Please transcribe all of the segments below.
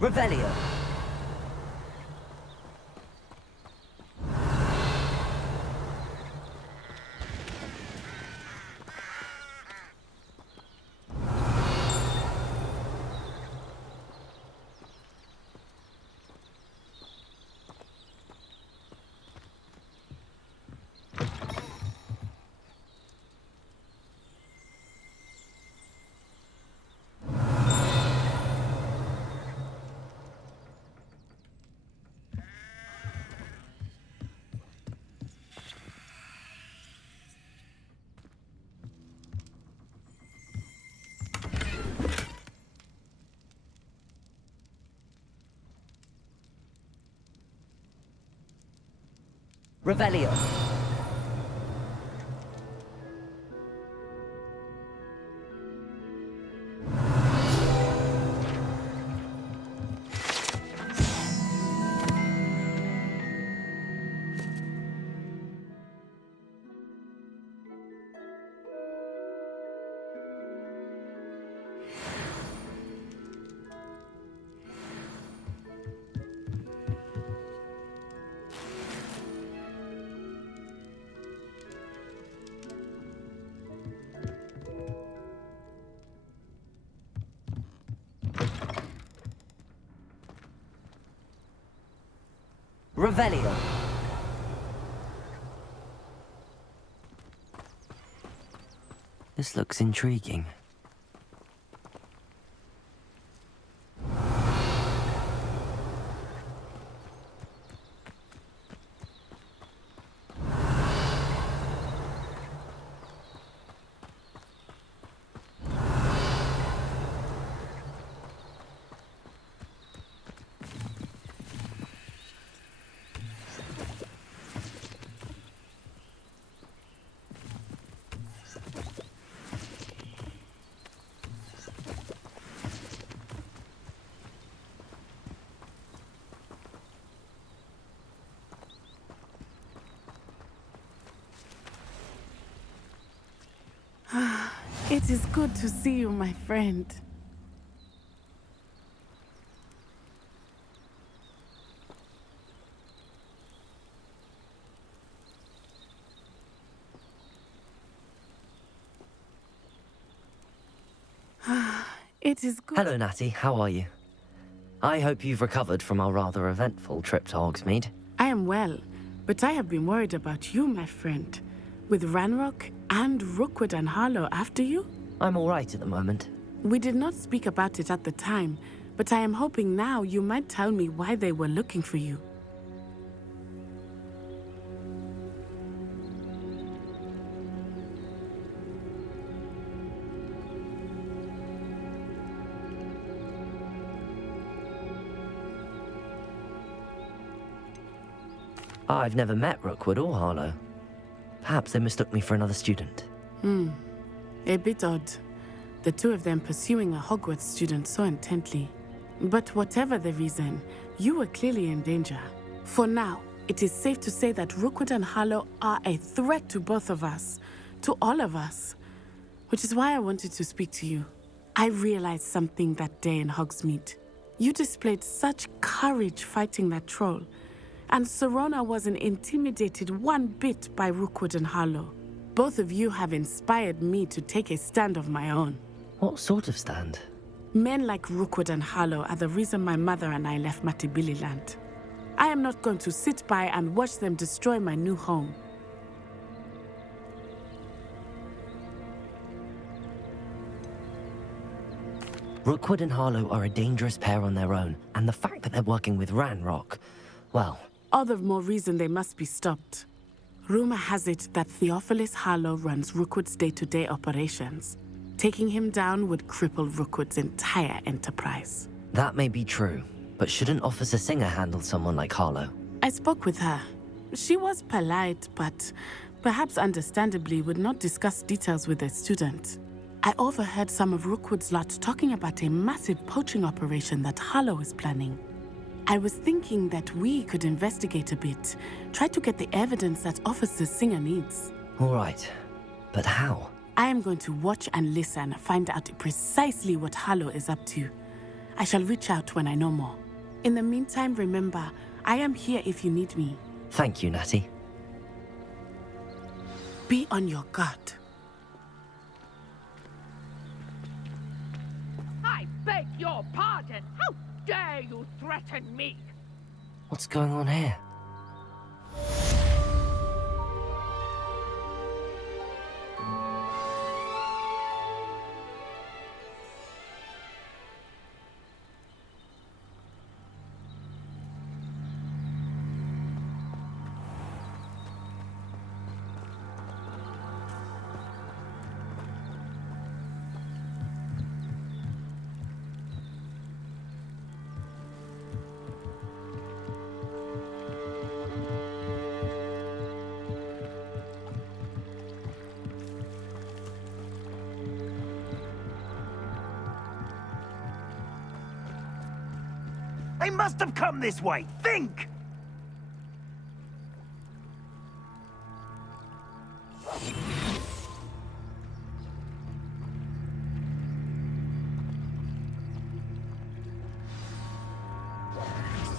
Revelio. Revelio. Revelio. This looks intriguing. It is good to see you, my friend. It is good. Hello, Natty. How are you? I hope you've recovered from our rather eventful trip to Hogsmeade. I am well, but I have been worried about you, my friend. With Ranrock and Rookwood and Harlow after you? I'm all right at the moment. We did not speak about it at the time, but I am hoping now you might tell me why they were looking for you. I've never met Rookwood or Harlow. Perhaps they mistook me for another student. A bit odd. The two of them pursuing a Hogwarts student so intently. But whatever the reason, you were clearly in danger. For now, it is safe to say that Rookwood and Harlow are a threat to both of us. To all of us. Which is why I wanted to speak to you. I realized something that day in Hogsmeade. You displayed such courage fighting that troll. And Serona wasn't intimidated one bit by Rookwood and Harlow. Both of you have inspired me to take a stand of my own. What sort of stand? Men like Rookwood and Harlow are the reason my mother and I left Matibili land. I am not going to sit by and watch them destroy my new home. Rookwood and Harlow are a dangerous pair on their own, and the fact that they're working with Ranrock, well... All the more reason they must be stopped. Rumor has it that Theophilus Harlow runs Rookwood's day-to-day operations. Taking him down would cripple Rookwood's entire enterprise. That may be true, but shouldn't Officer Singer handle someone like Harlow? I spoke with her. She was polite, but perhaps understandably would not discuss details with a student. I overheard some of Rookwood's lot talking about a massive poaching operation that Harlow is planning. I was thinking that we could investigate a bit, try to get the evidence that Officer Singer needs. All right, but how? I am going to watch and listen, find out precisely what Harlow is up to. I shall reach out when I know more. In the meantime, remember, I am here if you need me. Thank you, Natty. Be on your guard. I beg your pardon. How dare you threaten me? What's going on here? They must have come this way. Think!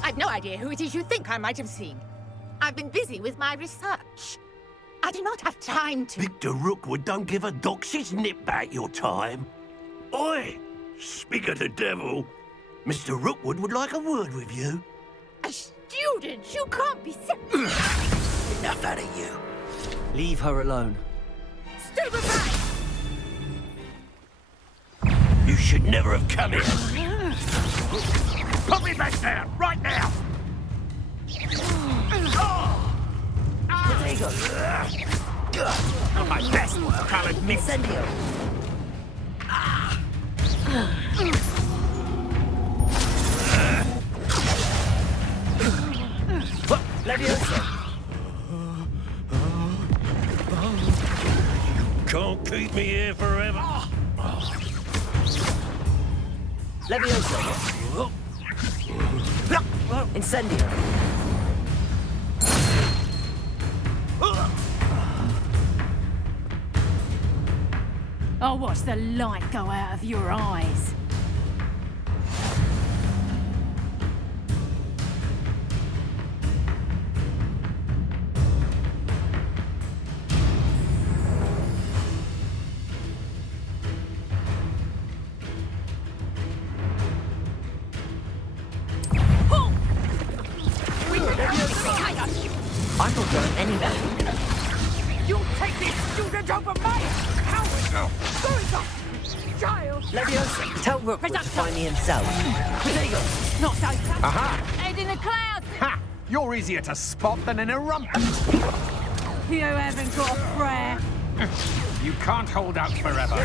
I've no idea who it is you think I might have seen. I've been busy with my research. I do not have time to... Victor Rookwood don't give a doxy's nip back your time. Oi! Speak of the devil. Mr. Rookwood would like a word with you. A student? You can't be so... Enough out of you. Leave her alone. Stupefy! You should never have come here. Put me back down, right now! Potato. Not my best work, I'll admit. Incendio. Leviosa. Can't keep me here forever. Leviosa. Incendio. I'll watch the light go out of your eyes. I'm not going anywhere. You take this student over me! Coward! Suicide! Child! Leviosa. Tell Rookwood to Reducto. find me himself. Potato. Not so fast! Aha! Head in the clouds! Ha! You're easier to spot than in a rumpus. You haven't got a prayer. You can't hold out forever.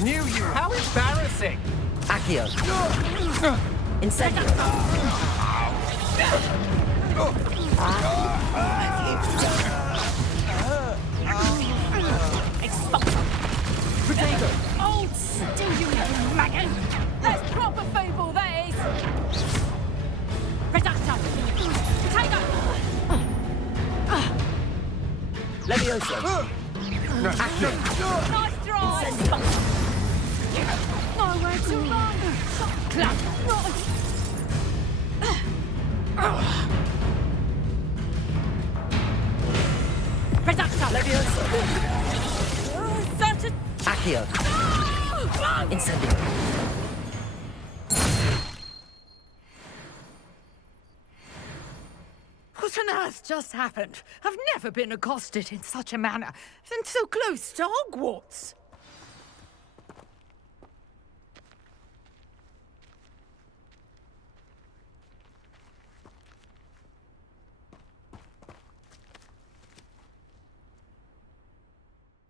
Knew you. How embarrassing! Accio. Incendio. Expulsion! Potato. Old stew, you little maggot! That's proper football, that is! Reducto! Potato! Leviosa. Accio. Nice try! Nowhere to run! Club! Reducto! Leviosa. Such a... Accio. Incendio. What on earth just happened? I've never been accosted in such a manner, and so close to Hogwarts.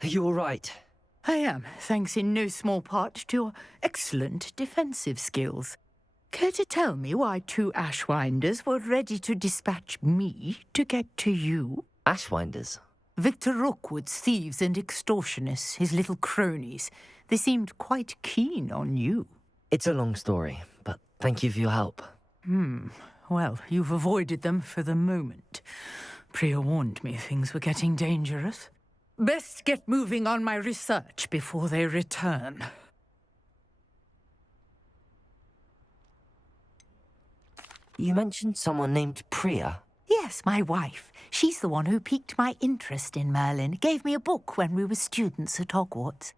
Are you all right? I am, thanks in no small part to your excellent defensive skills. Care to tell me why two Ashwinders were ready to dispatch me to get to you? Ashwinders? Victor Rookwood's thieves and extortionists, his little cronies. They seemed quite keen on you. It's a long story, but thank you for your help. Well, you've avoided them for the moment. Priya warned me things were getting dangerous. Best get moving on my research before they return. You mentioned someone named Priya. Yes, my wife. She's the one who piqued my interest in Merlin, gave me a book when we were students at Hogwarts.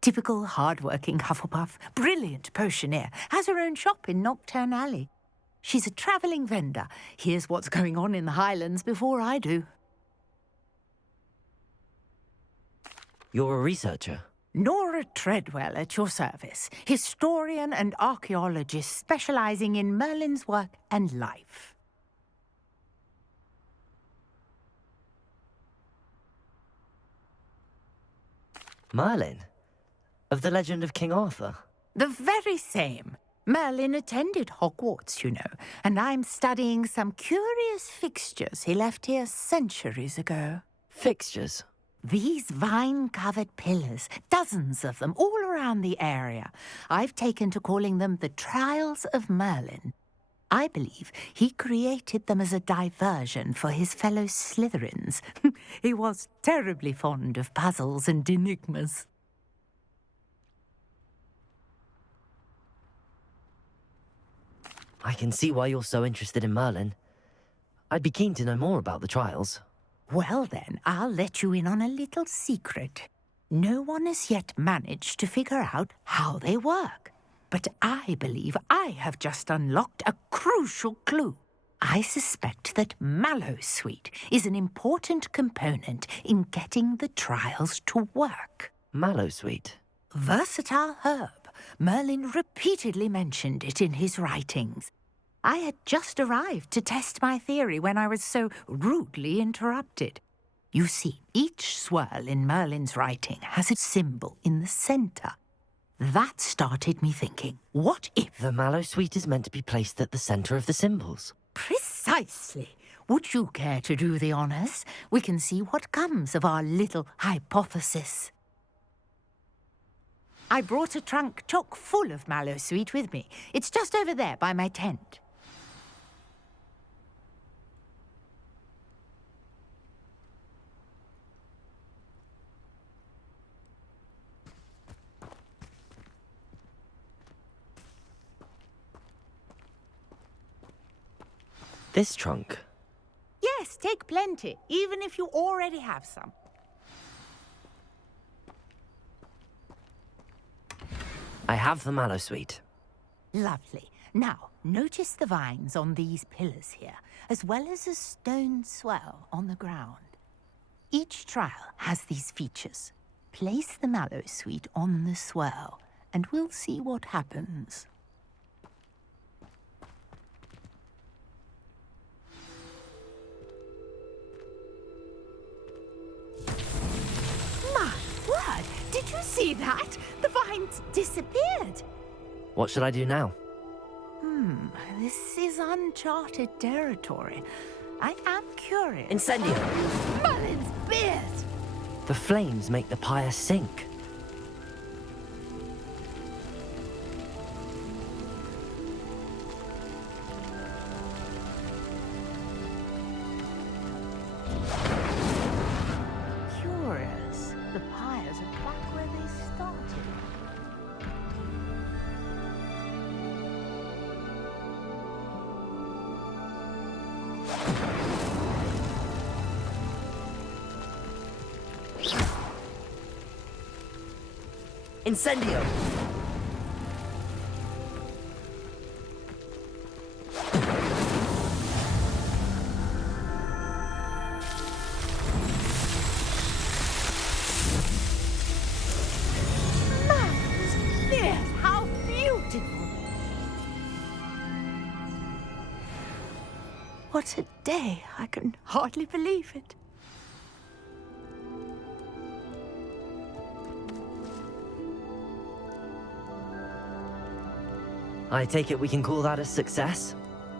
Typical hard-working Hufflepuff, brilliant potioneer, has her own shop in Nocturne Alley. She's a travelling vendor. Hears what's going on in the Highlands before I do. You're a researcher? Nora Treadwell at your service, historian and archaeologist specialising in Merlin's work and life. Merlin? Of the legend of King Arthur? The very same. Merlin attended Hogwarts, you know, and I'm studying some curious fixtures he left here centuries ago. Fixtures? These vine-covered pillars, dozens of them, all around the area. I've taken to calling them the Trials of Merlin. I believe he created them as a diversion for his fellow Slytherins. He was terribly fond of puzzles and enigmas. I can see why you're so interested in Merlin. I'd be keen to know more about the trials. Well then, I'll let you in on a little secret. No one has yet managed to figure out how they work. But I believe I have just unlocked a crucial clue. I suspect that Mallowsweet is an important component in getting the trials to work. Mallowsweet? Versatile herb. Merlin repeatedly mentioned it in his writings. I had just arrived to test my theory when I was so rudely interrupted. You see, each swirl in Merlin's writing has a symbol in the centre. That started me thinking, what if... The Mallowsweet is meant to be placed at the centre of the symbols. Precisely. Would you care to do the honours? We can see what comes of our little hypothesis. I brought a trunk chock full of Mallowsweet with me. It's just over there by my tent. This trunk? Yes, take plenty, even if you already have some. I have the Mallowsweet. Lovely. Now, notice the vines on these pillars here, as well as a stone swell on the ground. Each trial has these features. Place the Mallowsweet on the swell, and we'll see what happens. My word! Did you see that? The vines disappeared. What should I do now? This is uncharted territory. I am curious. Incendio! Merlin's beard! The flames make the pyre sink. Curious. The pyres are back where they started. Incendio! Merlin's beard! How beautiful! What a day! I can hardly believe it. I take it we can call that a success?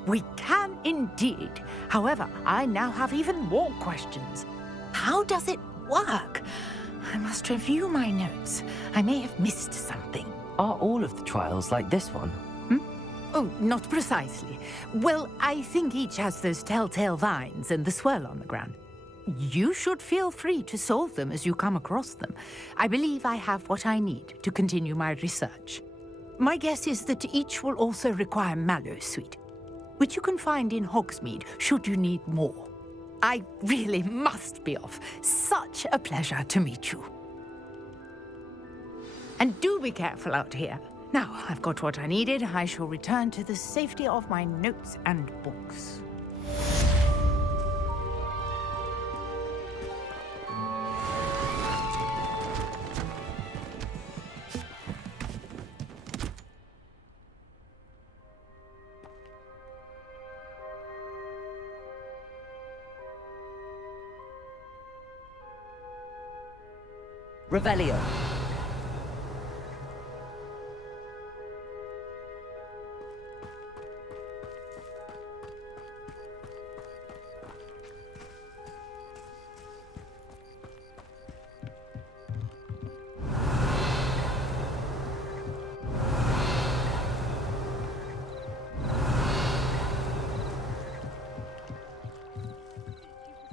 We can indeed. However, I now have even more questions. How does it work? I must review my notes. I may have missed something. Are all of the trials like this one? Oh, not precisely. Well, I think each has those telltale vines and the swirl on the ground. You should feel free to solve them as you come across them. I believe I have what I need to continue my research. My guess is that each will also require Mallowsweet. which you can find in Hogsmeade should you need more. I really must be off. Such a pleasure to meet you. And do be careful out here. Now, I've got what I needed. I shall return to the safety of my notes and books. Revelio.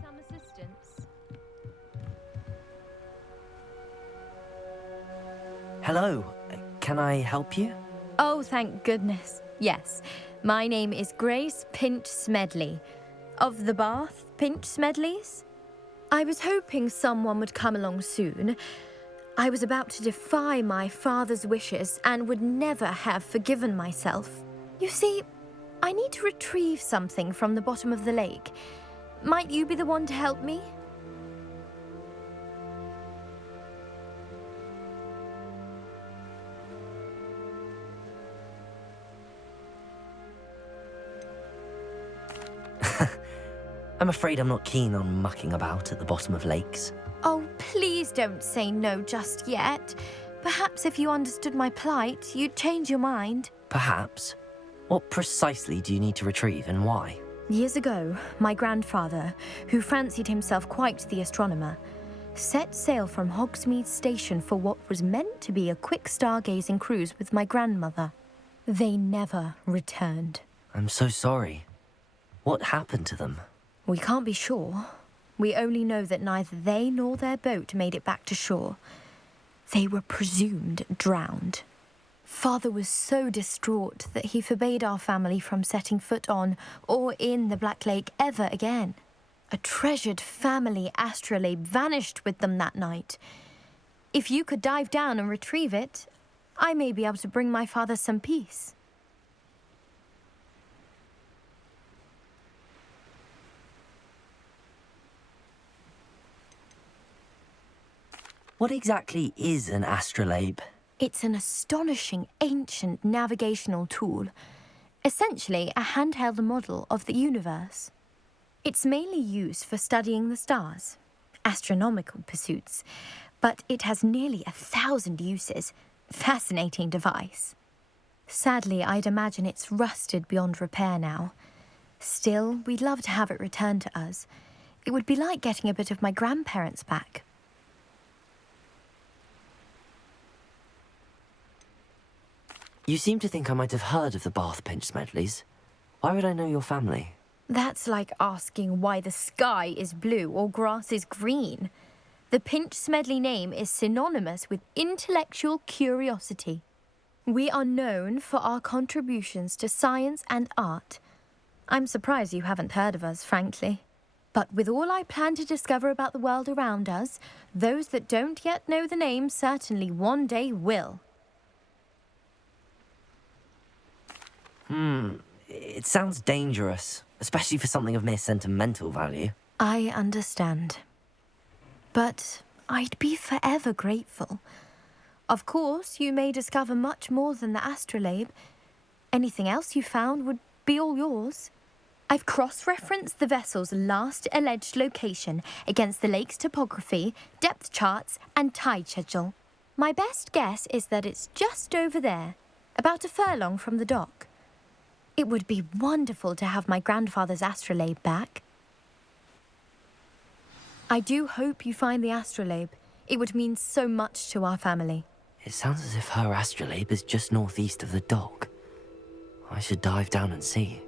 Some assistance. Hello. Can I help you? Oh, thank goodness. Yes. My name is Grace Pinch Smedley. Of the Bath Pinch Smedleys? I was hoping someone would come along soon. I was about to defy my father's wishes and would never have forgiven myself. You see, I need to retrieve something from the bottom of the lake. Might you be the one to help me? I'm afraid I'm not keen on mucking about at the bottom of lakes. Oh, please don't say no just yet. Perhaps if you understood my plight, you'd change your mind. Perhaps. What precisely do you need to retrieve and why? Years ago, my grandfather, who fancied himself quite the astronomer, set sail from Hogsmeade Station for what was meant to be a quick stargazing cruise with my grandmother. They never returned. I'm so sorry. What happened to them? We can't be sure. We only know that neither they nor their boat made it back to shore. They were presumed drowned. Father was so distraught that he forbade our family from setting foot on or in the Black Lake ever again. A treasured family astrolabe vanished with them that night. If you could dive down and retrieve it, I may be able to bring my father some peace. What exactly is an astrolabe? It's an astonishing ancient navigational tool, essentially a handheld model of the universe. It's mainly used for studying the stars, astronomical pursuits, but it has nearly 1,000 uses. Fascinating device. Sadly, I'd imagine it's rusted beyond repair now. Still, we'd love to have it returned to us. It would be like getting a bit of my grandparents back. You seem to think I might have heard of the Bath Pinch Smedleys. Why would I know your family? That's like asking why the sky is blue or grass is green. The Pinch Smedley name is synonymous with intellectual curiosity. We are known for our contributions to science and art. I'm surprised you haven't heard of us, frankly. But with all I plan to discover about the world around us, those that don't yet know the name certainly one day will. It sounds dangerous, especially for something of mere sentimental value. I understand. But I'd be forever grateful. Of course, you may discover much more than the astrolabe. Anything else you found would be all yours. I've cross-referenced the vessel's last alleged location against the lake's topography, depth charts, and tide schedule. My best guess is that it's just over there, about a furlong from the dock. It would be wonderful to have my grandfather's astrolabe back. I do hope you find the astrolabe. It would mean so much to our family. It sounds as if her astrolabe is just northeast of the dock. I should dive down and see.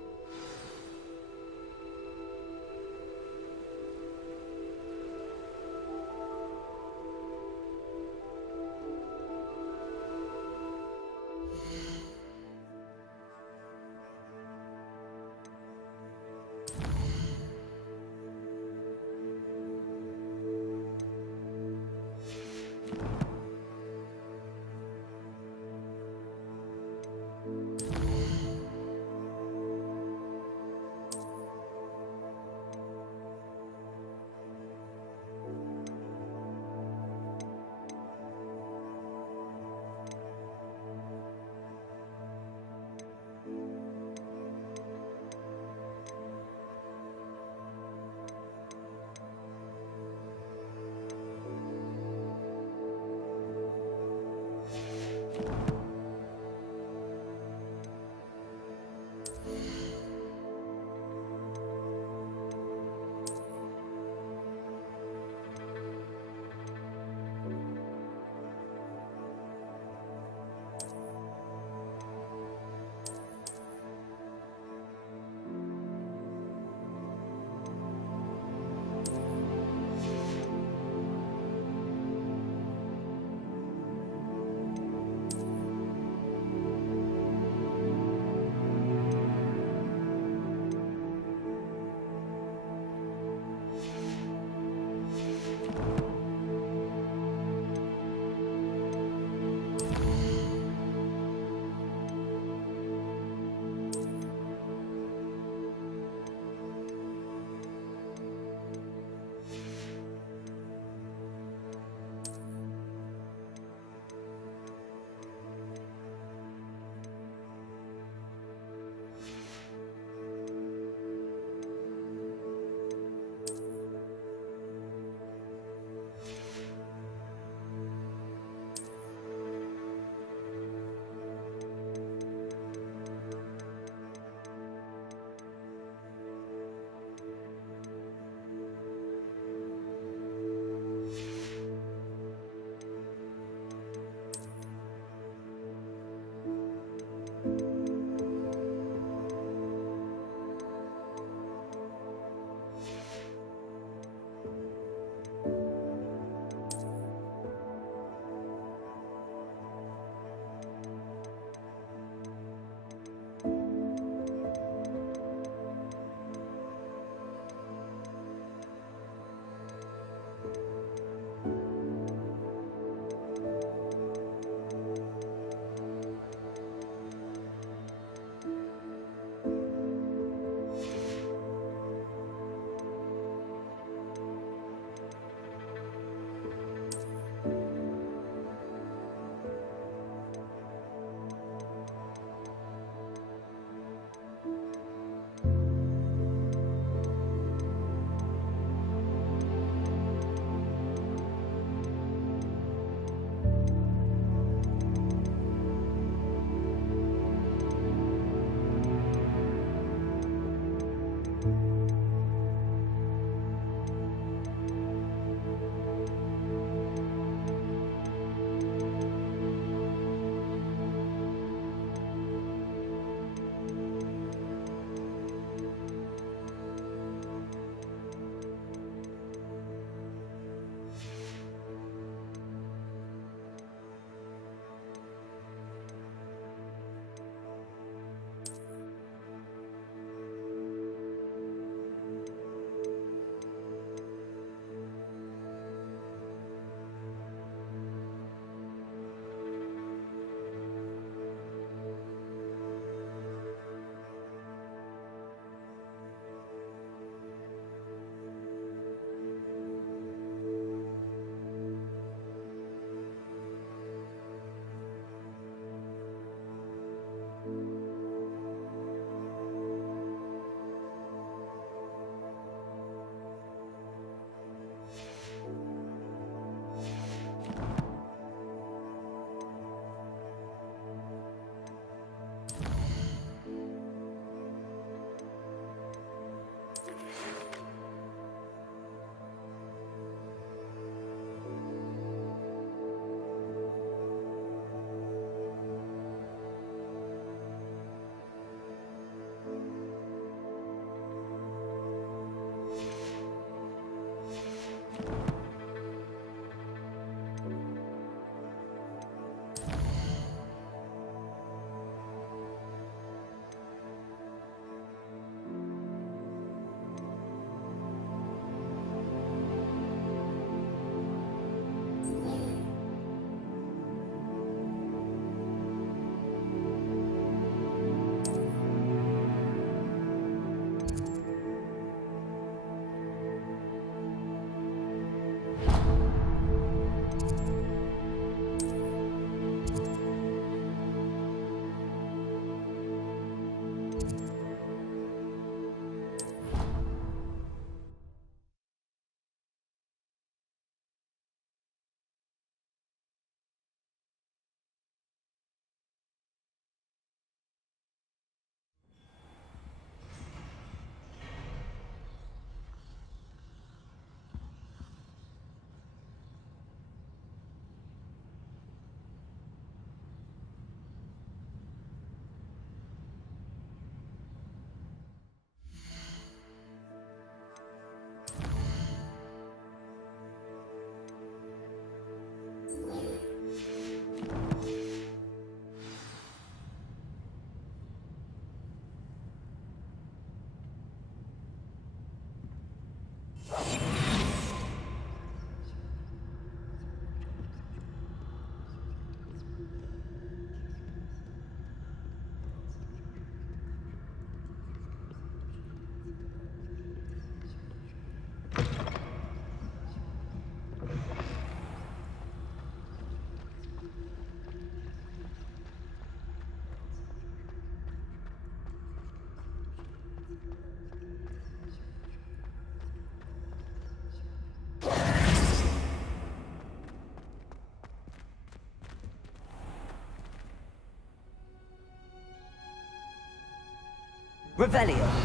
Revelio.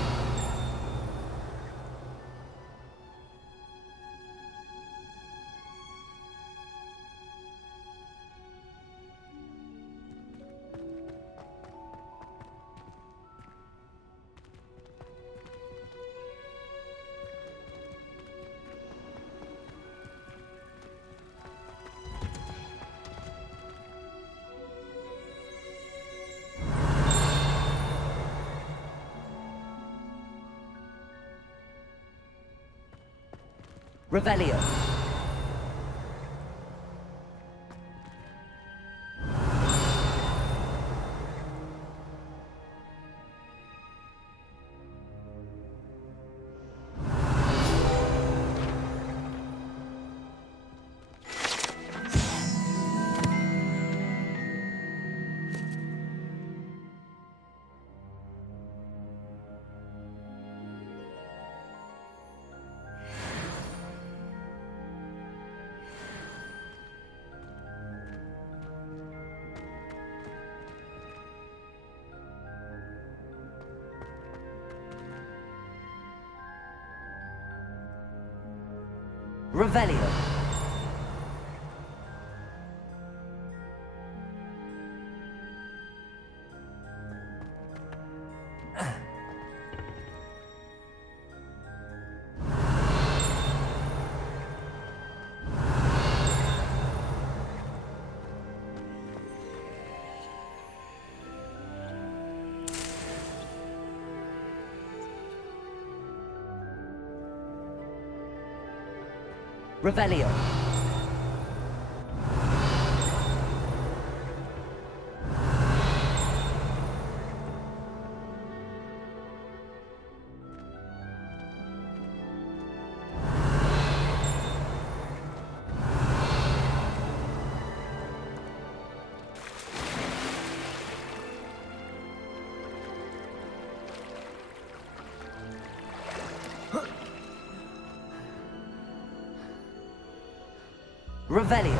Revelio. Revelio. Revelio. Revelio.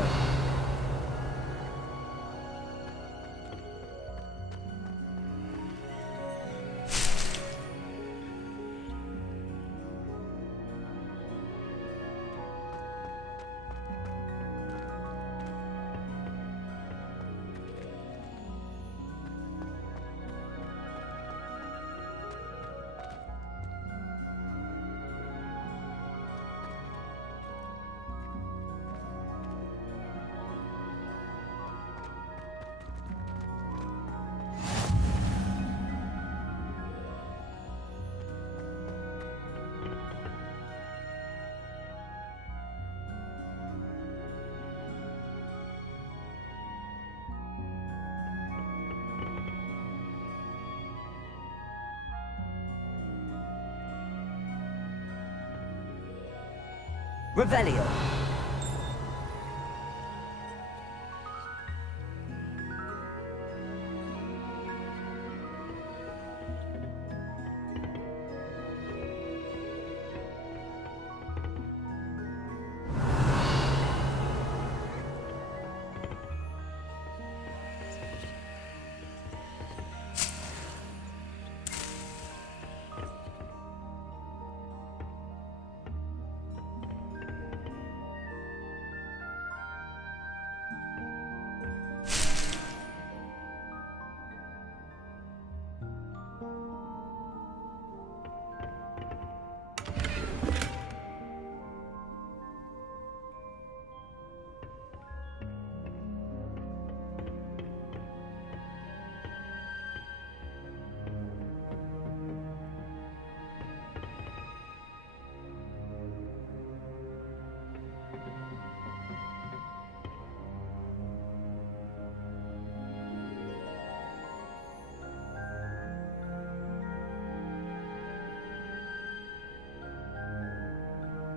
Revelio.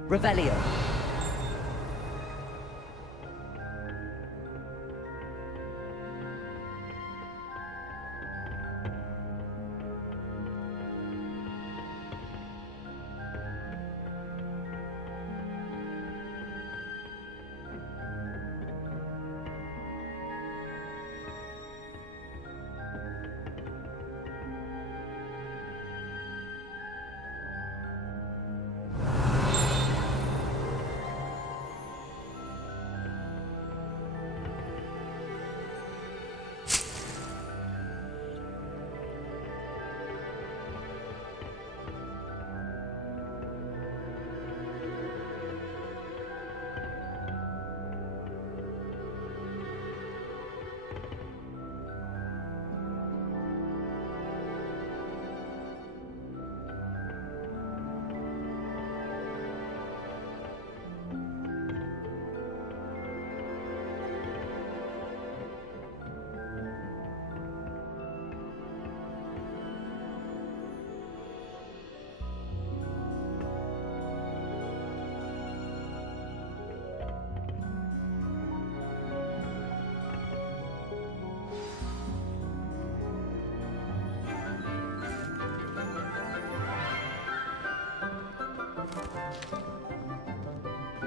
Revelio.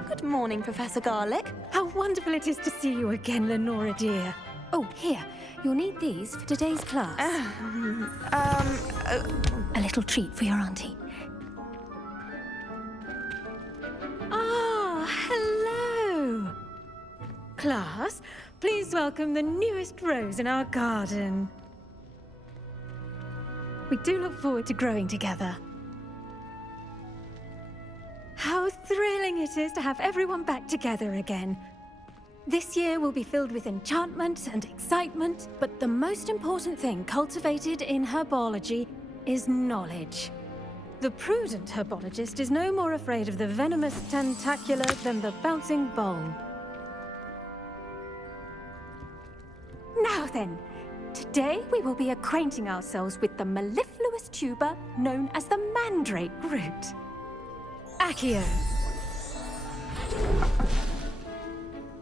Good morning, Professor Garlick. How wonderful it is to see you again, Lenora dear. Oh, here. You'll need these for today's class. A little treat for your auntie. Ah, hello. Class, please welcome the newest rose in our garden. We do look forward to growing together. How thrilling it is to have everyone back together again. This year will be filled with enchantment and excitement, but the most important thing cultivated in herbology is knowledge. The prudent herbologist is no more afraid of the venomous tentacula than the bouncing bulb. Now then, today we will be acquainting ourselves with the mellifluous tuber known as the mandrake root. Accio.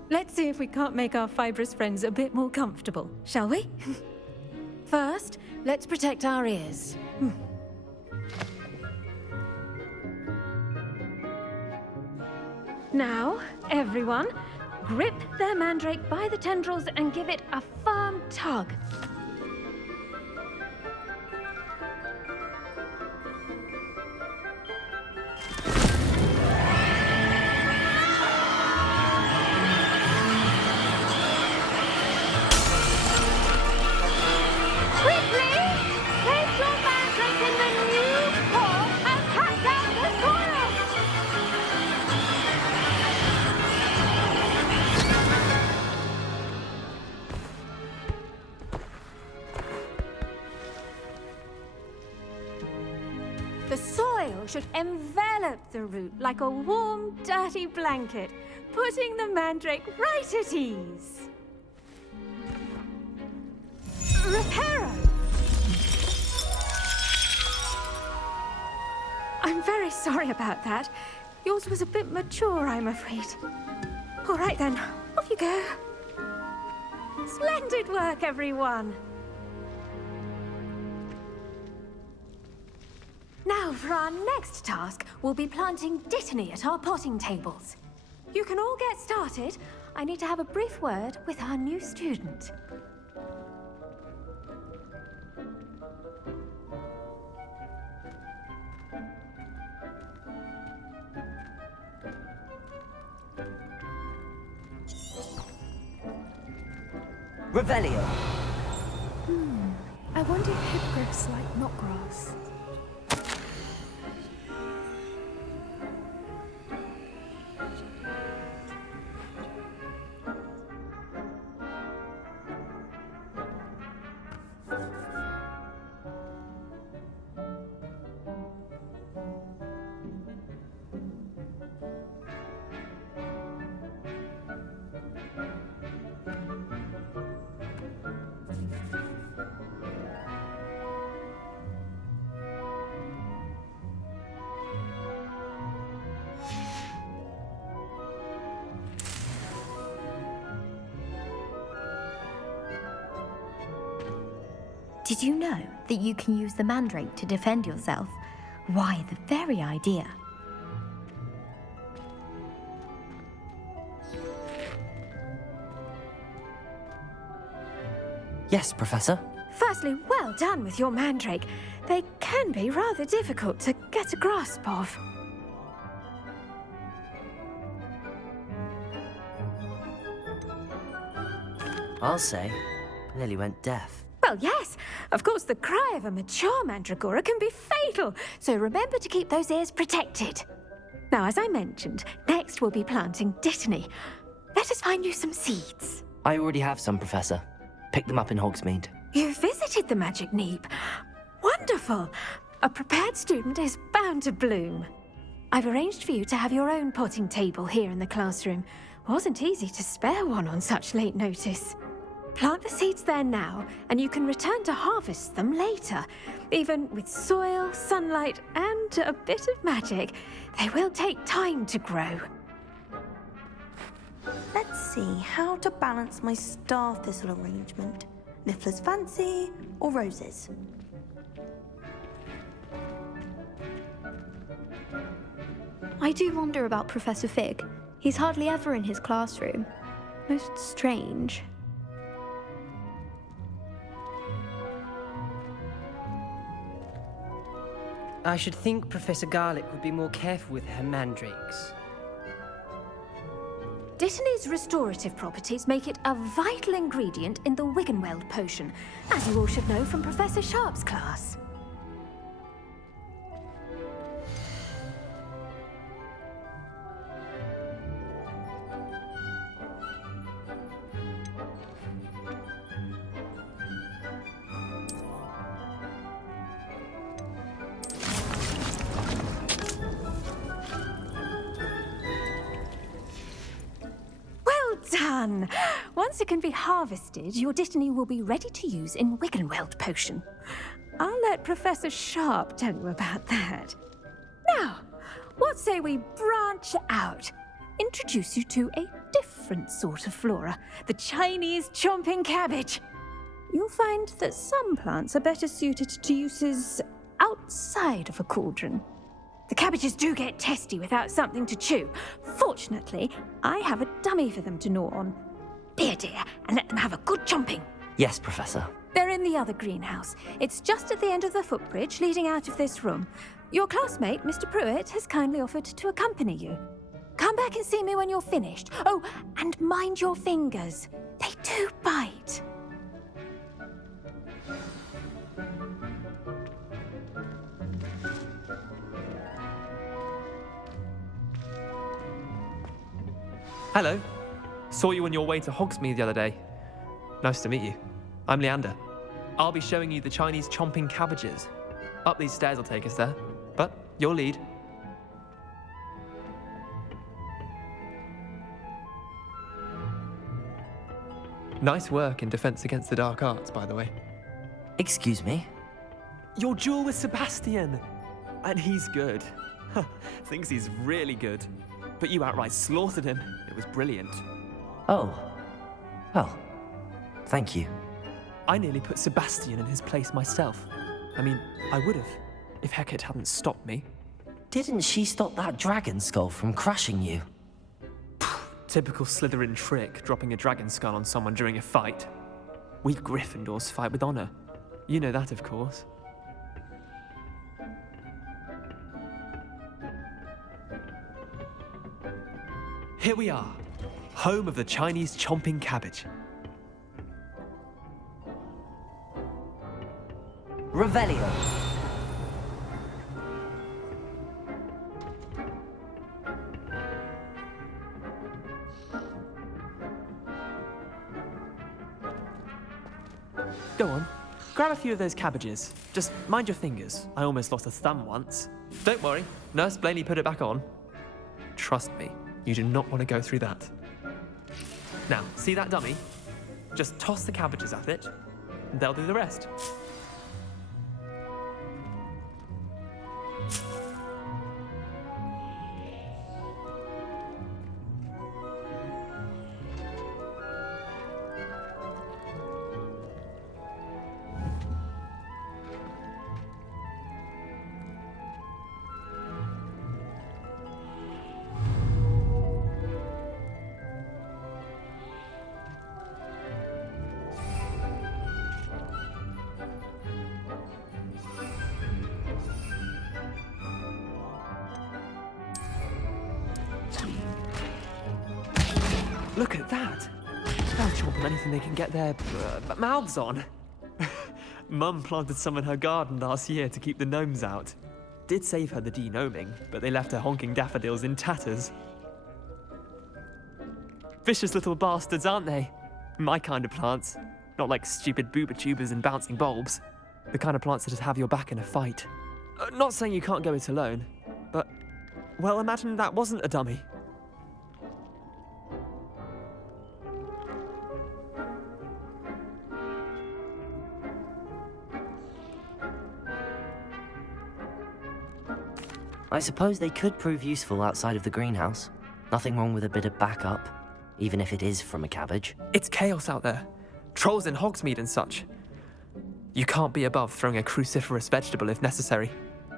Let's see if we can't make our fibrous friends a bit more comfortable, shall we? First, let's protect our ears. Now, everyone, grip their mandrake by the tendrils and give it a firm tug. The soil should envelop the root like a warm, dirty blanket, putting the mandrake right at ease. Reparo! I'm very sorry about that. Yours was a bit mature, I'm afraid. All right then, off you go. Splendid work, everyone! Now, for our next task, we'll be planting dittany at our potting tables. You can all get started. I need to have a brief word with our new student. Revelio. I wonder if hippogriffs like knotgrass. Did you know that you can use the mandrake to defend yourself? Why, the very idea. Yes, Professor. Firstly, well done with your mandrake. They can be rather difficult to get a grasp of. I'll say, nearly went deaf. Well, yes. Of course, the cry of a mature mandragora can be fatal, so remember to keep those ears protected. Now, as I mentioned, next we'll be planting Dittany. Let us find you some seeds. I already have some, Professor. Picked them up in Hogsmeade. You visited the Magic Neep. Wonderful. A prepared student is bound to bloom. I've arranged for you to have your own potting table here in the classroom. Wasn't easy to spare one on such late notice. Plant the seeds there now, and you can return to harvest them later. Even with soil, sunlight, and a bit of magic, they will take time to grow. Let's see how to balance my star thistle arrangement. Niffler's fancy or roses? I do wonder about Professor Fig. He's hardly ever in his classroom. Most strange. I should think Professor Garlick would be more careful with her mandrakes. Dittany's restorative properties make it a vital ingredient in the Wiggenweld potion, as you all should know from Professor Sharp's class. Done! Once it can be harvested, your Dittany will be ready to use in Wiggenweld potion. I'll let Professor Sharp tell you about that. Now, what say we branch out? Introduce you to a different sort of flora, the Chinese chomping cabbage. You'll find that some plants are better suited to uses outside of a cauldron. The cabbages do get testy without something to chew. Fortunately, I have a dummy for them to gnaw on. Be a dear and let them have a good chomping. Yes, Professor. They're in the other greenhouse. It's just at the end of the footbridge leading out of this room. Your classmate, Mr. Pruitt, has kindly offered to accompany you. Come back and see me when you're finished. Oh, and mind your fingers. They do bite. Hello. Saw you on your way to Hogsmeade the other day. Nice to meet you. I'm Leander. I'll be showing you the Chinese chomping cabbages. Up these stairs will take us there, but your lead. Nice work in Defense Against the Dark Arts, by the way. Excuse me? Your duel with Sebastian! And he's good. Thinks he's really good. But you outright slaughtered him. It was brilliant. Oh. Well, thank you. I nearly put Sebastian in his place myself. I mean, I would have, if Hecate hadn't stopped me. Didn't she stop that dragon skull from crushing you? Typical Slytherin trick, dropping a dragon skull on someone during a fight. We Gryffindors fight with honor. You know that, of course. Here we are, home of the Chinese chomping cabbage. Revelio. Go on, grab a few of those cabbages. Just mind your fingers. I almost lost a thumb once. Don't worry, Nurse Blaney put it back on. Trust me. You do not want to go through that. Now, see that dummy? Just toss the cabbages at it, and they'll do the rest. Look at that. They'll chomp on anything they can get their mouths on. Mum planted some in her garden last year to keep the gnomes out. Did save her the de-gnoming, but they left her honking daffodils in tatters. Vicious little bastards, aren't they? My kind of plants. Not like stupid booba tubers and bouncing bulbs. The kind of plants that just have your back in a fight. Not saying you can't go it alone, but, well, imagine that wasn't a dummy. I suppose they could prove useful outside of the greenhouse. Nothing wrong with a bit of backup, even if it is from a cabbage. It's chaos out there. Trolls in Hogsmeade and such. You can't be above throwing a cruciferous vegetable if necessary.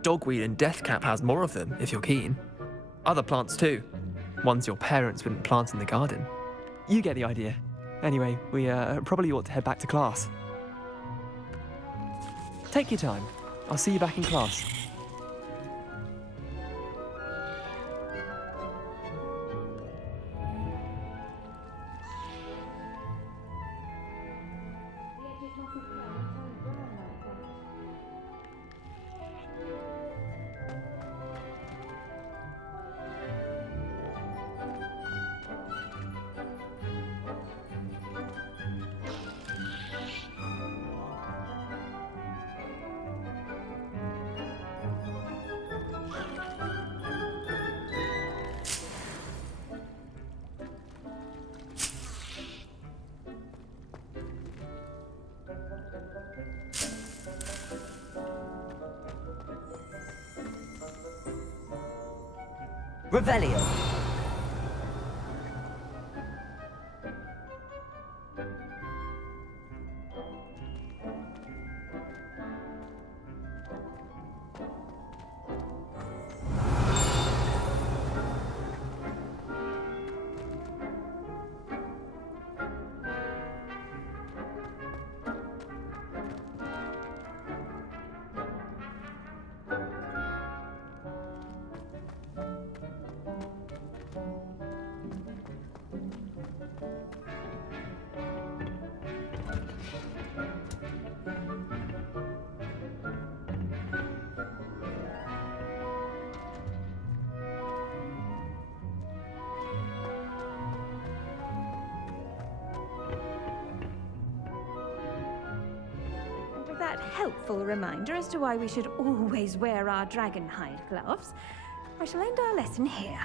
Dogweed and deathcap has more of them, if you're keen. Other plants too. Ones your parents wouldn't plant in the garden. You get the idea. Anyway, we probably ought to head back to class. Take your time. I'll see you back in class. Revelio. That helpful reminder as to why we should always wear our dragon hide gloves, I shall end our lesson here.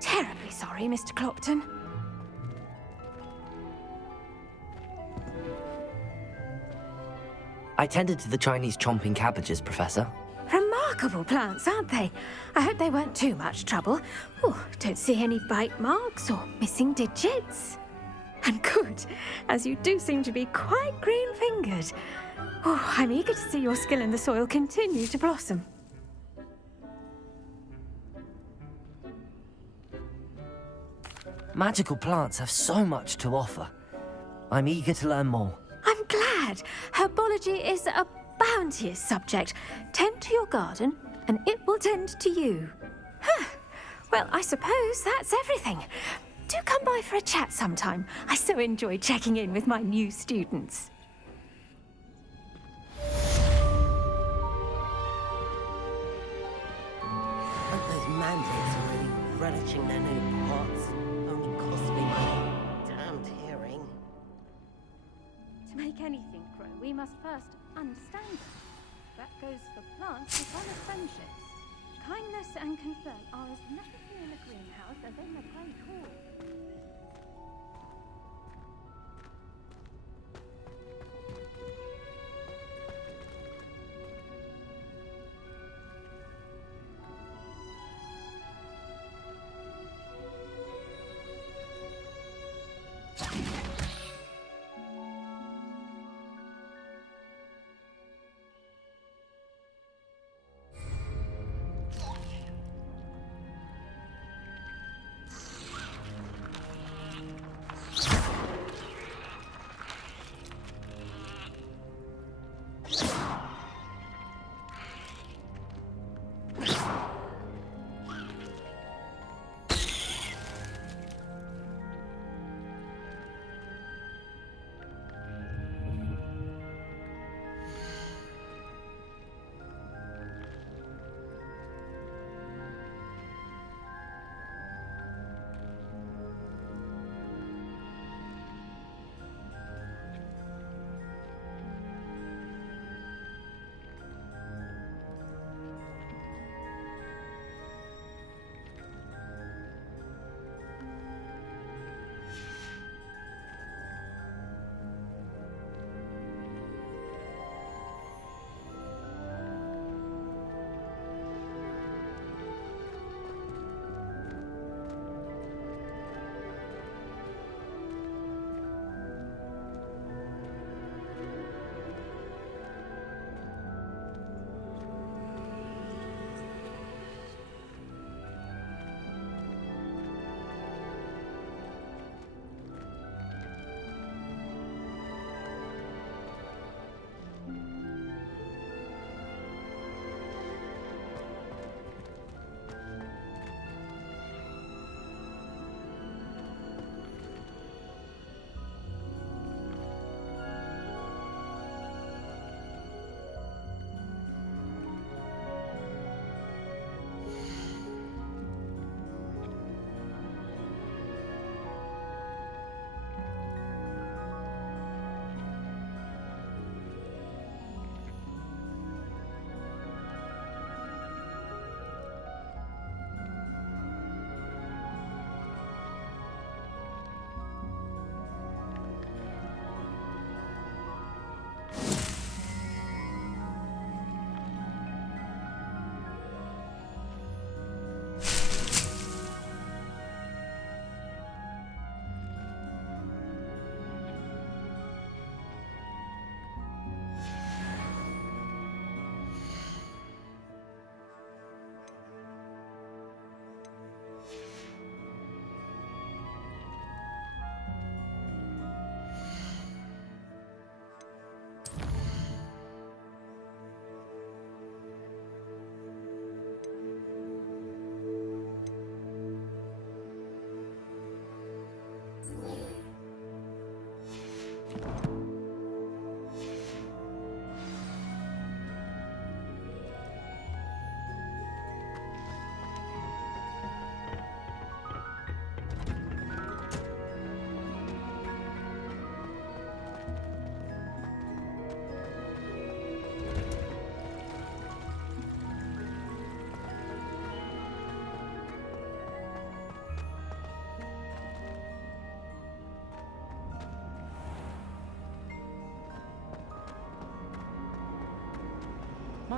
Terribly sorry, Mr. Clopton. I tended to the Chinese chomping cabbages, Professor. Remarkable plants, aren't they? I hope they weren't too much trouble. Oh, don't see any bite marks or missing digits. And good, as you do seem to be quite green-fingered. Oh, I'm eager to see your skill in the soil continue to blossom. Magical plants have so much to offer. I'm eager to learn more. I'm glad. Herbology is a bounteous subject. Tend to your garden, and it will tend to you. Huh. Well, I suppose that's everything. Do come by for a chat sometime. I so enjoy checking in with my new students. Mandrakes are really relishing their new pots. Only cost me my damned hearing. To make anything grow, we must first understand it. That goes for plants as well as friendships. Kindness and concern are as necessary in a greenhouse as in the great hall.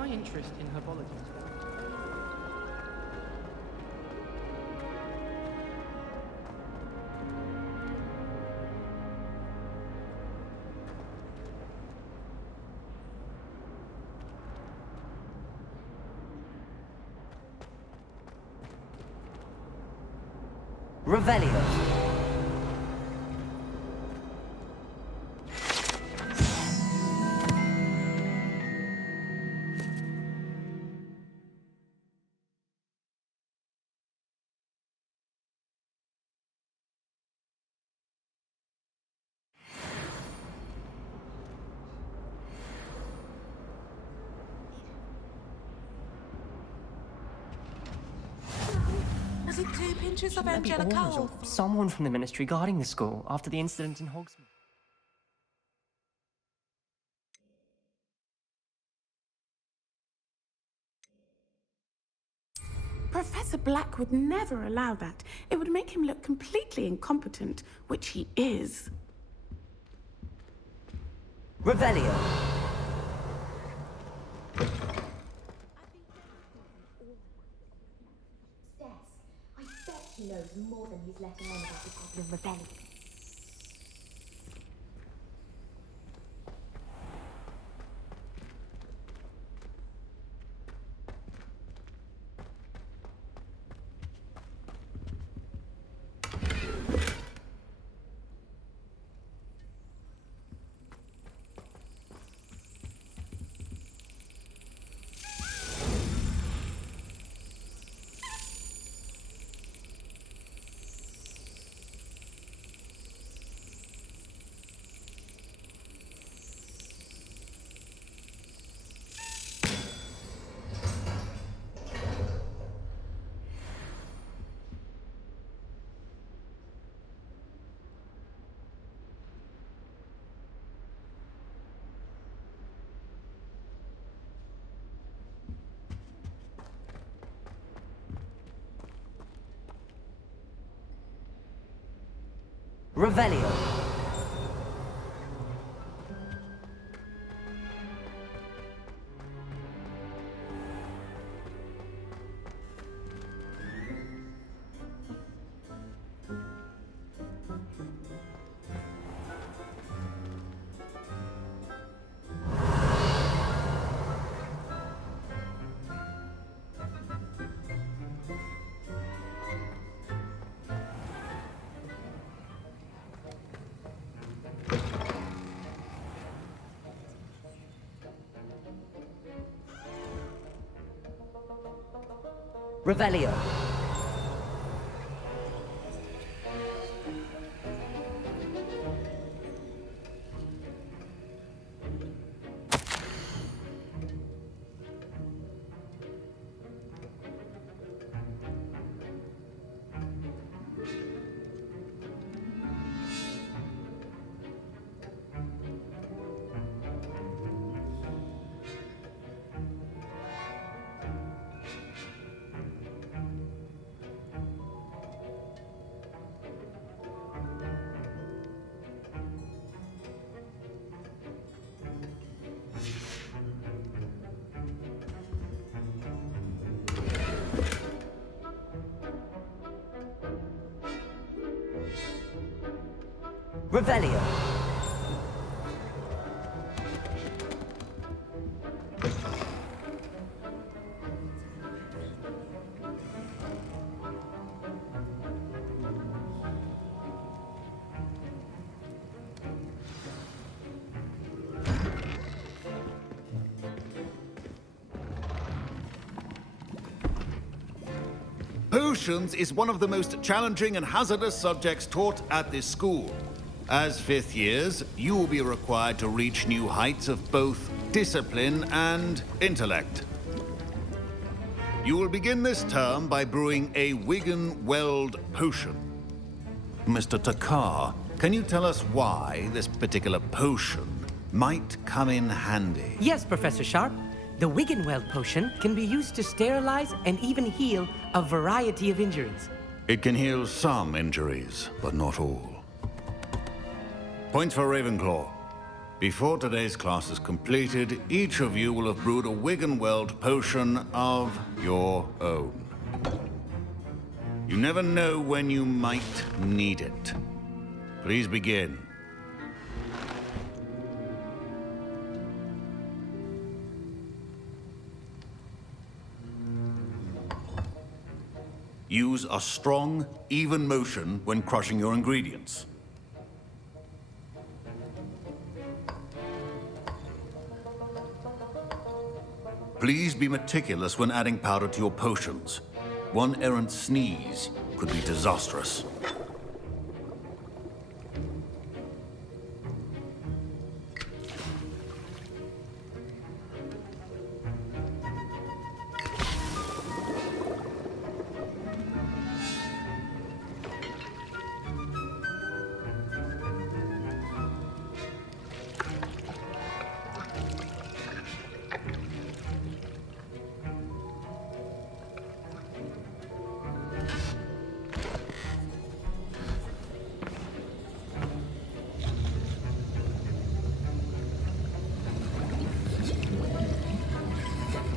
my interest in herbology. Revelio. Was it 2 pinches of Shouldn't there be Angelica orders or or someone from the ministry guarding the school after the incident in Hogsmeade? Professor Black would never allow that. It would make him look completely incompetent, which he is. Revelio. I bet he knows more than he's letting on about the Goblin Rebellion. Revelio. Revelio. Revelio. Potions is one of the most challenging and hazardous subjects taught at this school. As fifth years, you will be required to reach new heights of both discipline and intellect. You will begin this term by brewing a Wigan-Weld potion. Mr. Takar, can you tell us why this particular potion might come in handy? Yes, Professor Sharp. The Wiggenweld potion can be used to sterilize and even heal a variety of injuries. It can heal some injuries, but not all. Points for Ravenclaw. Before today's class is completed, each of you will have brewed a Wiggenweld potion of your own. You never know when you might need it. Please begin. Use a strong, even motion when crushing your ingredients. Please be meticulous when adding powder to your potions. One errant sneeze could be disastrous.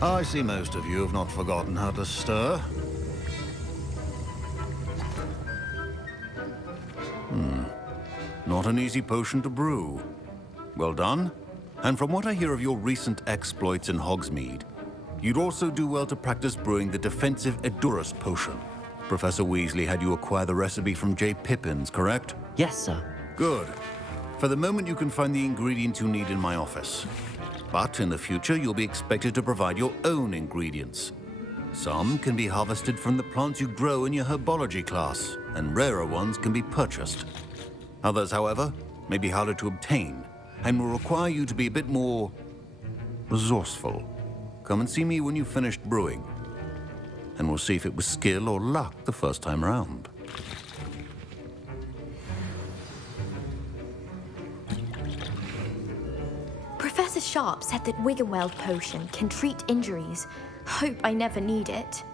I see most of you have not forgotten how to stir. Not an easy potion to brew. Well done. And from what I hear of your recent exploits in Hogsmeade, you'd also do well to practice brewing the defensive Edurus potion. Professor Weasley had you acquire the recipe from J. Pippins, correct? Yes, sir. Good. For the moment, you can find the ingredients you need in my office. But in the future, you'll be expected to provide your own ingredients. Some can be harvested from the plants you grow in your herbology class, and rarer ones can be purchased. Others, however, may be harder to obtain, and will require you to be a bit more resourceful. Come and see me when you've finished brewing, and we'll see if it was skill or luck the first time round. Professor Sharp said that Wiggenweld potion can treat injuries. Hope I never need it.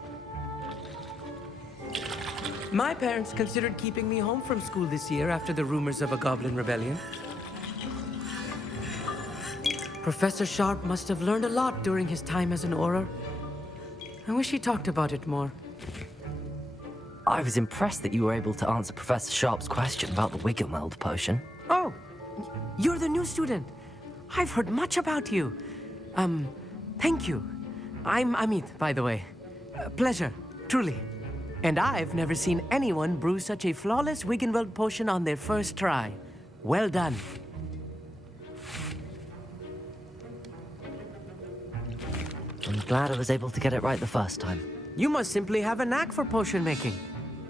My parents considered keeping me home from school this year after the rumors of a goblin rebellion. Professor Sharp must have learned a lot during his time as an Auror. I wish he talked about it more. I was impressed that you were able to answer Professor Sharp's question about the Wiggenweld potion. Oh, you're the new student. I've heard much about you. Thank you. I'm Amit, by the way. Pleasure, truly. And I've never seen anyone brew such a flawless Wiggenweld potion on their first try. Well done. I'm glad I was able to get it right the first time. You must simply have a knack for potion making.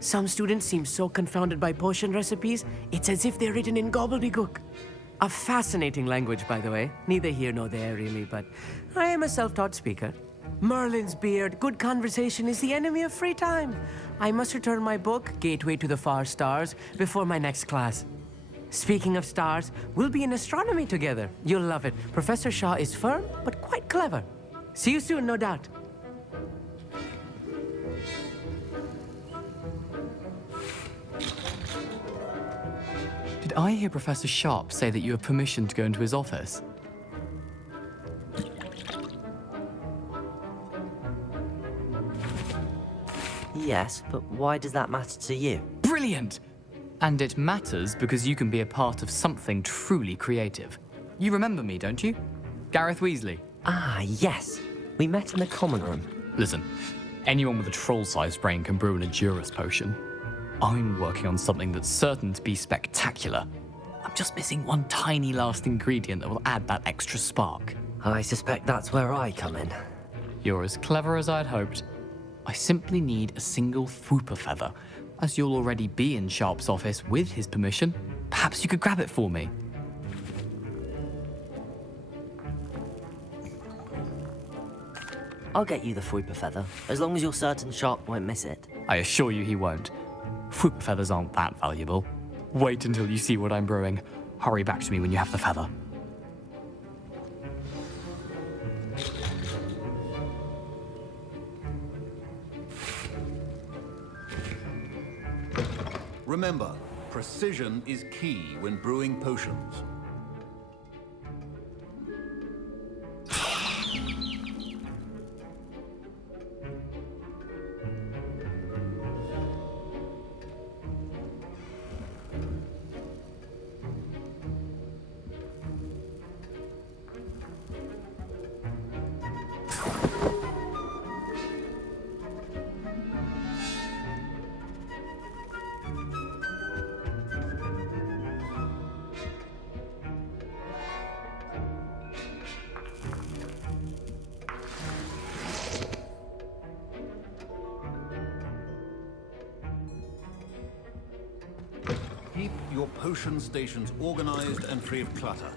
Some students seem so confounded by potion recipes, it's as if they're written in gobbledygook. A fascinating language, by the way. Neither here nor there, really, but I am a self-taught speaker. Merlin's beard, good conversation is the enemy of free time. I must return my book, Gateway to the Far Stars, before my next class. Speaking of stars, we'll be in astronomy together. You'll love it. Professor Shaw is firm, but quite clever. See you soon, no doubt. Did I hear Professor Sharp say that you have permission to go into his office? Yes, but why does that matter to you? Brilliant! And it matters because you can be a part of something truly creative. You remember me, don't you? Gareth Weasley. Ah, yes. We met in the common room. Listen, anyone with a troll-sized brain can brew an Edurus potion. I'm working on something that's certain to be spectacular. I'm just missing one tiny last ingredient that will add that extra spark. I suspect that's where I come in. You're as clever as I'd hoped. I simply need a single Fwooper feather. As you'll already be in Sharp's office with his permission, perhaps you could grab it for me. I'll get you the Fwooper feather, as long as you're certain Sharp won't miss it. I assure you he won't. Fwooper feathers aren't that valuable. Wait until you see what I'm brewing. Hurry back to me when you have the feather. Remember, precision is key when brewing potions. potion stations organized and free of clutter.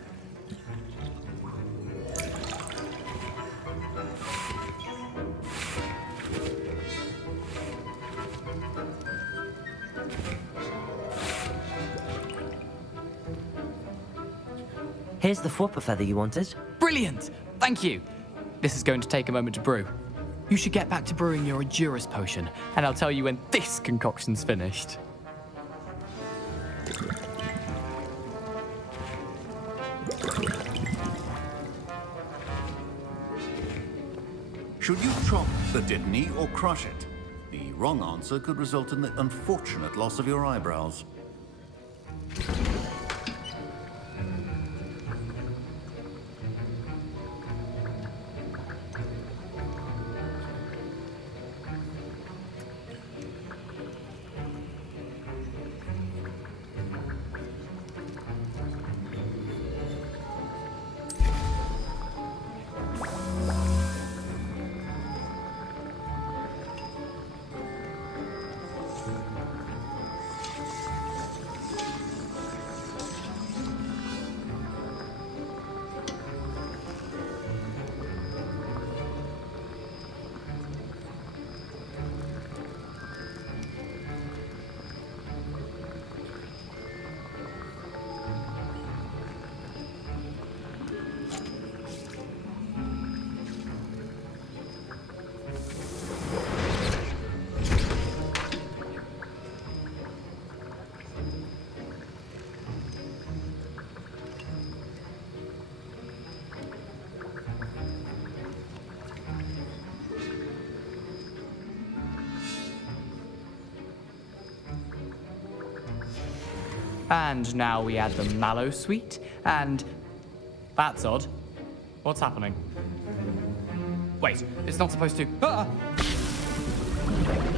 Here's the Fwopper feather you wanted. Brilliant! Thank you! This is going to take a moment to brew. You should get back to brewing your Adurus potion, and I'll tell you when this concoction's finished. Should you chop the Didney or crush it? The wrong answer could result in the unfortunate loss of your eyebrows. And now we add the mallow sweet, and... That's odd. What's happening? Wait, it's not supposed to... Ah!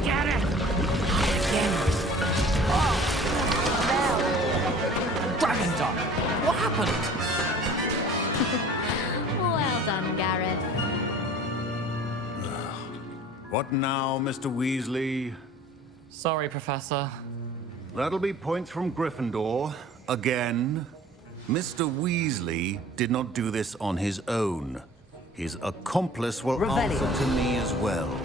Get it! Dragon Dog! What happened? Well done, Gareth. What now, Mr. Weasley? Sorry, Professor. That'll be points from Gryffindor. Again. Mr. Weasley did not do this on his own. His accomplice will answer to me as well.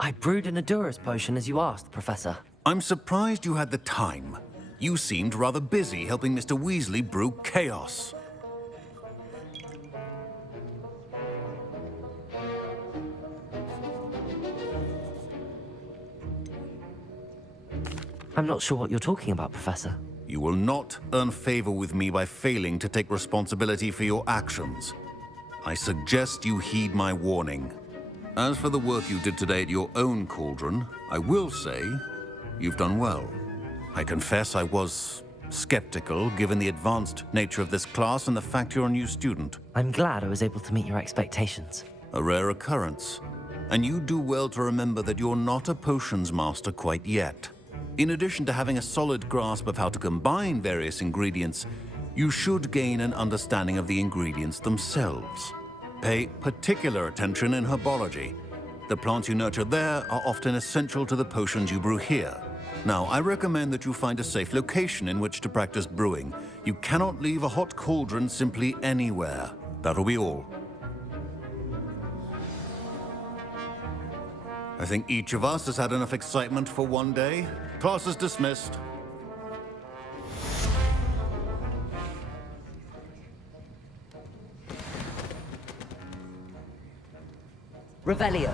I brewed an Adurus potion as you asked, Professor. I'm surprised you had the time. You seemed rather busy helping Mr. Weasley brew chaos. I'm not sure what you're talking about, Professor. You will not earn favor with me by failing to take responsibility for your actions. I suggest you heed my warning. As for the work you did today at your own cauldron, I will say you've done well. I confess I was skeptical, given the advanced nature of this class and the fact you're a new student. I'm glad I was able to meet your expectations. A rare occurrence. And you do well to remember that you're not a potions master quite yet. In addition to having a solid grasp of how to combine various ingredients, you should gain an understanding of the ingredients themselves. Pay particular attention in herbology. The plants you nurture there are often essential to the potions you brew here. Now, I recommend that you find a safe location in which to practice brewing. You cannot leave a hot cauldron simply anywhere. That'll be all. I think each of us has had enough excitement for one day. Class is dismissed. Revelio.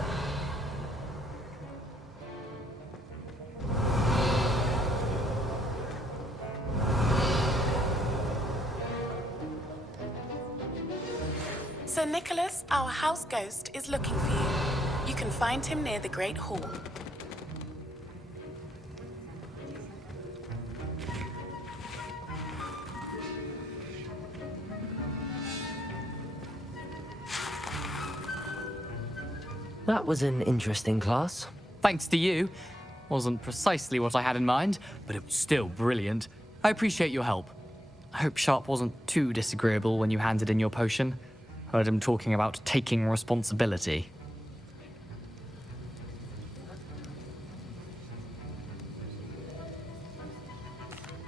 Sir Nicholas, our house ghost, is looking for you. You can find him near the Great Hall. That was an interesting class. Thanks to you. Wasn't precisely what I had in mind, but it was still brilliant. I appreciate your help. I hope Sharp wasn't too disagreeable when you handed in your potion. Heard him talking about taking responsibility.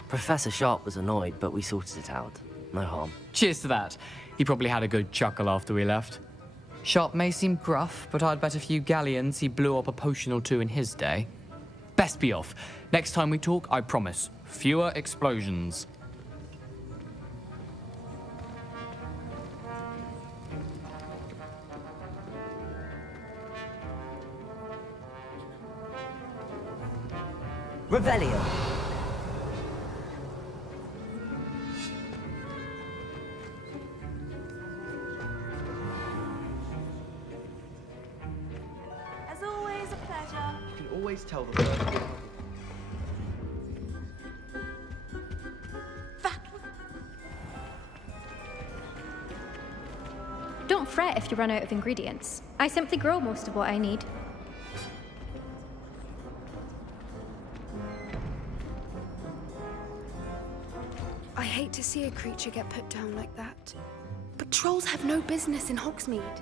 Professor Sharp was annoyed, but we sorted it out. No harm. Cheers to that. He probably had a good chuckle after we left. Sharp may seem gruff, but I'd bet a few galleons he blew up a potion or two in his day. Best be off. Next time we talk, I promise, fewer explosions. Revelio. As always, a pleasure. You can always tell them. Don't fret if you run out of ingredients. I simply grow most of what I need. I hate to see a creature get put down like that. But trolls have no business in Hogsmeade.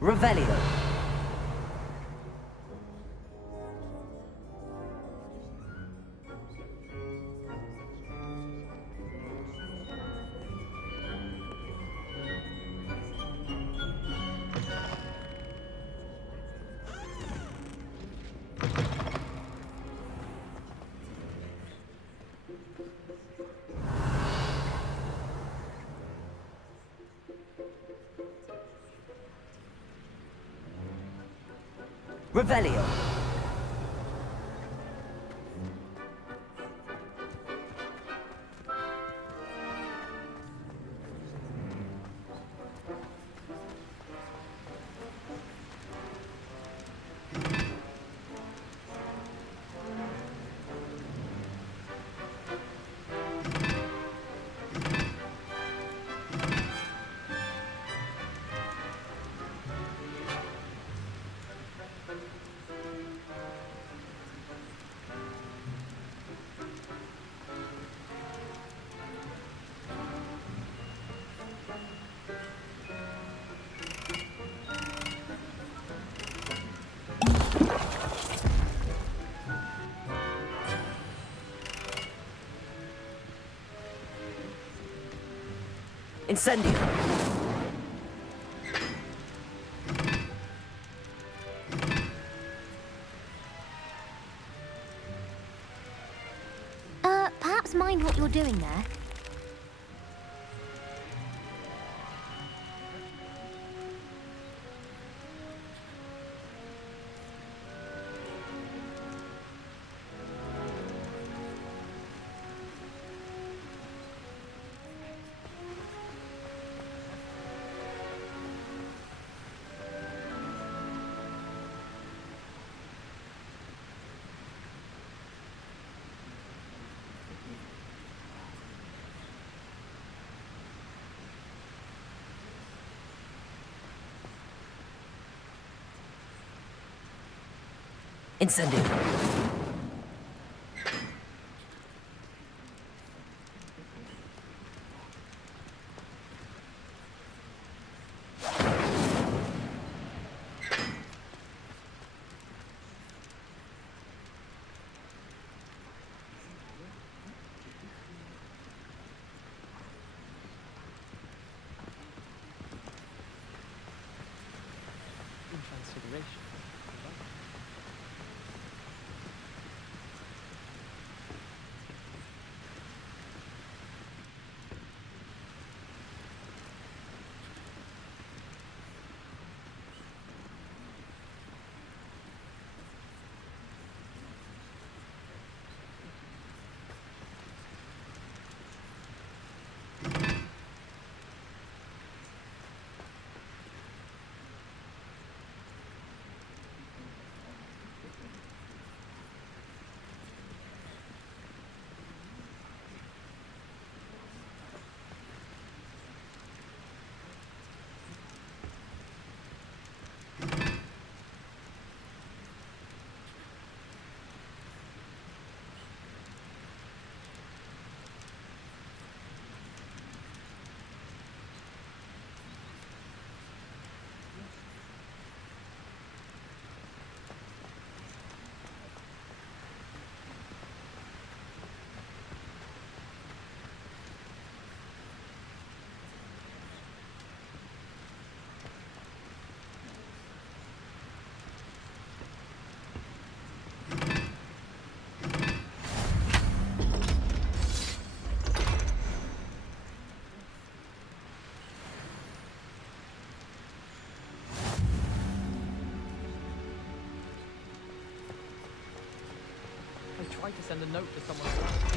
Revelio. Revelio. Incendio. Perhaps mind what you're doing there. Incendio. try to send a note to someone.